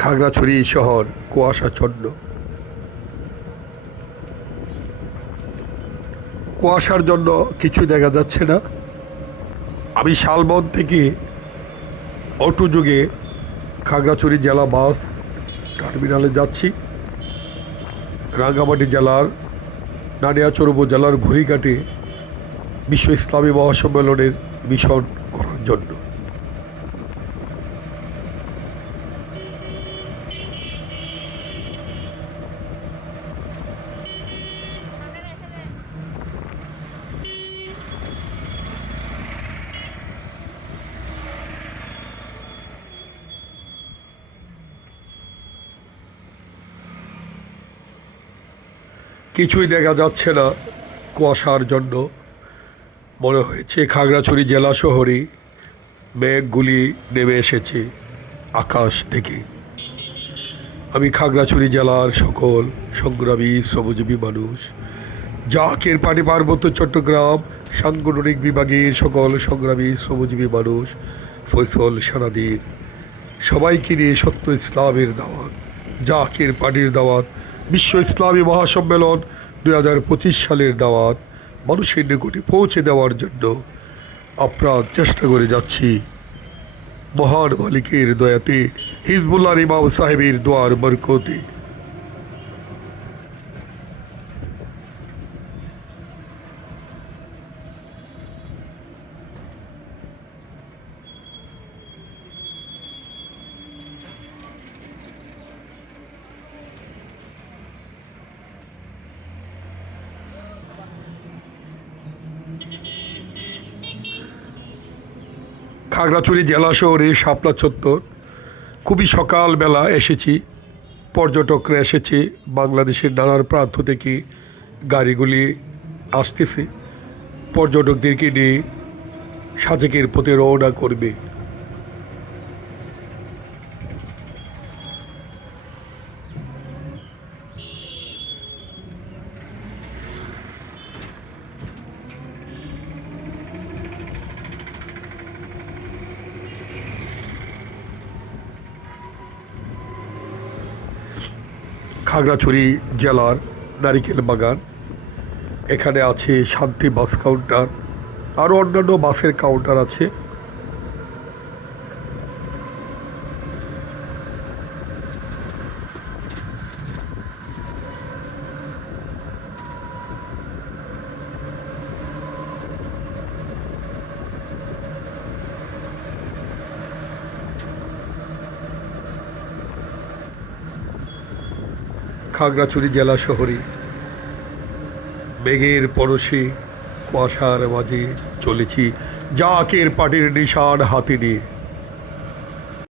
খাগড়াছড়ি শহর কুয়াশাচ্ছন্ন কুয়াশার জন্য কিছু দেখা যাচ্ছে না। আমি শালবন থেকে অটো যুগে খাগড়াছড়ি জেলা বাস টার্মিনালে যাচ্ছি। রাঙ্গামাটি জেলার, নানিয়াচর উপজেলার ঘুরিঘাটে বিশ্ব ইসলামী মহাসম্মেলনের মিশন করার জন্য। কিছুই দেখা যাচ্ছে না কুয়াশার জন্য। মনে হয়েছে খাগড়াছড়ি জেলা শহরে মেঘগুলি নেমে এসেছে আকাশ থেকে। আমি খাগড়াছড়ি জেলার সকল সংগ্রামী শ্রমজীবী মানুষ, জাকের পানি পার্বত্য চট্টগ্রাম সাংগঠনিক বিভাগের সকল সংগ্রামী শ্রমজীবী মানুষ ফৈসল সানাদির সবাইকে নিয়ে সত্য ইসলামের দাওয়াত, জাকের পানির দাওয়াত বিশ্ব ইসলামী মহাসম্মেলন দু হাজার পঁচিশ সালের দাওয়াত মানুষের নিকটে পৌঁছে দেওয়ার জন্য আপ্রাণ চেষ্টা করে যাচ্ছি। মহান মালিকের দয়াতে হিজবুল্লাহ ইমাম সাহেবের দোয়ার বরকতে খাগড়াছড়ি জেলা শহরের শাপলা চত্বর। খুবই সকালবেলা এসেছি। পর্যটকরা এসেছে বাংলাদেশের নানার প্রান্ত থেকে গাড়িগুলি আসতেছে। পর্যটকদেরকে নিয়ে সাজেকের পথে রওনা করবে। খাগড়াছড়ি জেলার নারিকেল বাগান। এখানে আছে শান্তি বাস কাউন্টার আরও অন্যান্য বাসের কাউন্টার আছে। খাগড়াছড়ি জেলা শহরে। মেঘের পরশে কুয়াশার মাঝে চলেছি জাকের পাটির নিশান হাতে নিয়ে।